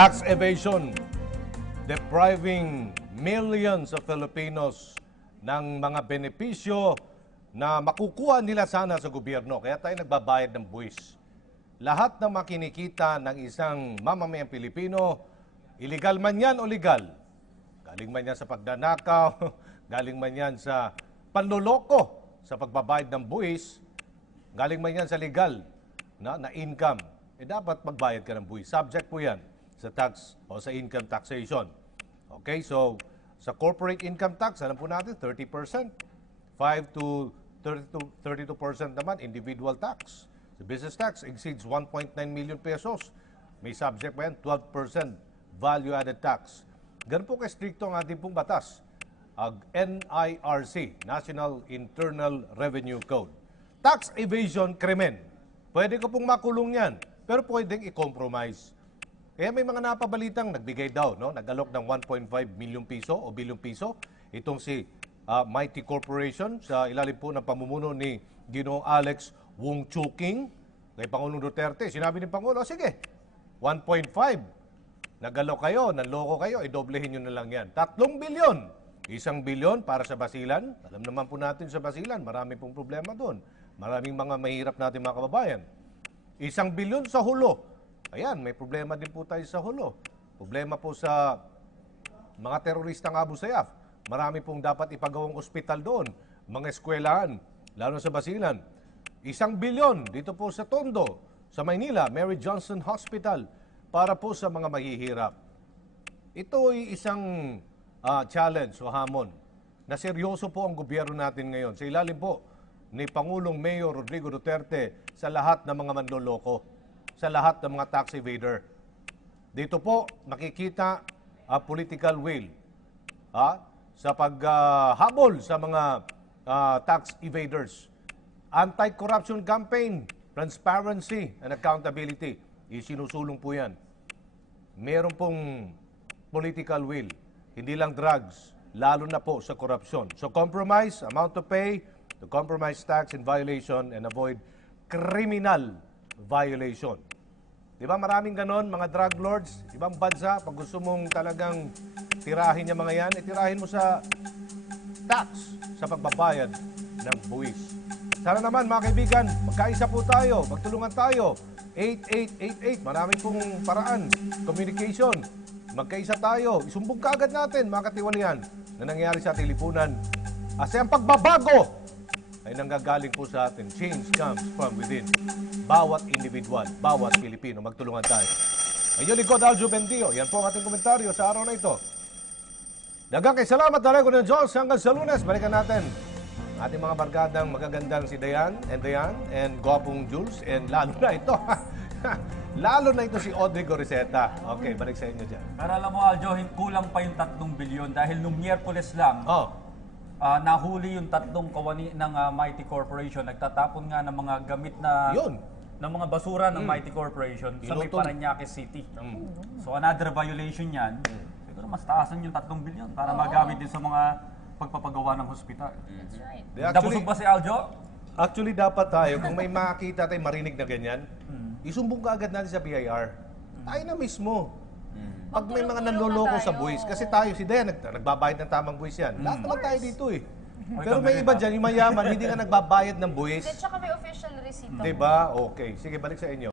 Tax evasion, depriving millions of Filipinos ng mga benepisyo na makukuha nila sana sa gobyerno. Kaya tayo nagbabayad ng buwis. Lahat ng makinikita ng isang mamamayang Pilipino, illegal man yan o legal, galing man yan sa pagdanakaw, galing man yan sa panloloko sa pagbabayad ng buwis, galing man yan sa legal na income, dapat magbayad ka ng buwis. Subject po yan sa tax o sa income taxation. Okay, so sa corporate income tax, alam po natin, 30%. 5 to 32% naman, individual tax. The business tax exceeds 1.9 million pesos. May subject pa yan, 12% value-added tax. Ganun po ka-stricto ang ating pong batas. NIRC, National Internal Revenue Code. Tax evasion, krimen. Pwede ko pong makulong yan, pero pwedeng i-compromise. Kaya may mga napabalitang nagbigay daw, no? Nag-alok ng 1.5 million piso o bilyong piso. Itong si Mighty Corporation sa ilalim po ng pamumuno ni Ginoong Alex Wong Choo King kay Pangulong Duterte. Sinabi ni Pangulo, sige, 1.5. Nag-alok kayo, nanloko kayo, idoblehin nyo na lang yan. 3 bilyon. 1 bilyon para sa Basilan. Alam naman po natin sa Basilan, marami pong problema doon. Maraming mga mahirap natin mga kababayan. 1 bilyon sa Hulo. Ayan, may problema din po tayo sa Hulo. Problema po sa mga teroristang Abu Sayyaf. Marami pong dapat ipagawang ospital doon. Mga eskwelahan, lalo sa Basilan. 1 bilyon dito po sa Tondo, sa Maynila, Mary Johnson Hospital, para po sa mga mahihirap. Ito ay isang challenge o hamon na seryoso po ang gobyerno natin ngayon. Sa ilalim po ni Pangulong Mayor Rodrigo Duterte sa lahat ng mga manloloko, sa lahat ng mga tax evader. Dito po makikita ang political will sa paghabol sa mga tax evaders. Anti-corruption campaign, transparency and accountability. Isinusulong po yan. Meron pong political will, hindi lang drugs, lalo na po sa korupsyon. So compromise, amount to pay, to compromise tax in violation and avoid criminal violation. Di ba maraming ganon, mga drug lords, ibang bansa, pag gusto mong talagang tirahin yung mga yan, itirahin mo sa tax, sa pagbabayad ng buwis. Sana naman mga kaibigan, magkaisa po tayo, magtulungan tayo. 8888, marami pong paraan, communication, magkaisa tayo, isumbong kaagad natin mga katiwalian na nangyari sa ating lipunan. Kasi ang pagbabago ay nanggagaling po sa atin. Change comes from within. Bawat individual, bawat Pilipino, magtulungan tayo. Ayun, Nicod Aljo Bendio. Yan po ang ating komentaryo sa araw na ito. Dagang kay salamat na ko ng Diyos. Hanggang sa Lunes, balikan natin ang ating mga barkadang magagandang si Dayan and Gwapong Jules. And lalo na ito, lalo na ito si Audrey Goriseta. Okay, balik sa inyo dyan. Pero alam mo, Aljo, kulang pa yung 3 bilyon dahil nung Miyerkules lang, nahuli yung 3 kawani ng Mighty Corporation. Nagtatapon nga ng mga gamit na ng mga basura ng Mighty Corporation sa may Parañaque City. So another violation yan. Siguro mas taasan yung 3 bilyon para magamit din sa mga pagpapagawa ng hospital. That's right. Nabusog ba si Aljo? Actually, dapat tayo, kung may makita tayo marinig na ganyan, isumbong ka agad natin sa BIR. Tayo na mismo. Pag may mga nanloloko sa buwis, kasi tayo, si Dayan, nagbabayad ng tamang buwis yan. Lahat naman tayo dito eh. Pero may iba dyan, yung mayaman, hindi ka nagbabayad ng buwis. At saka may official receipt. Diba? Okay. Sige, balik sa inyo.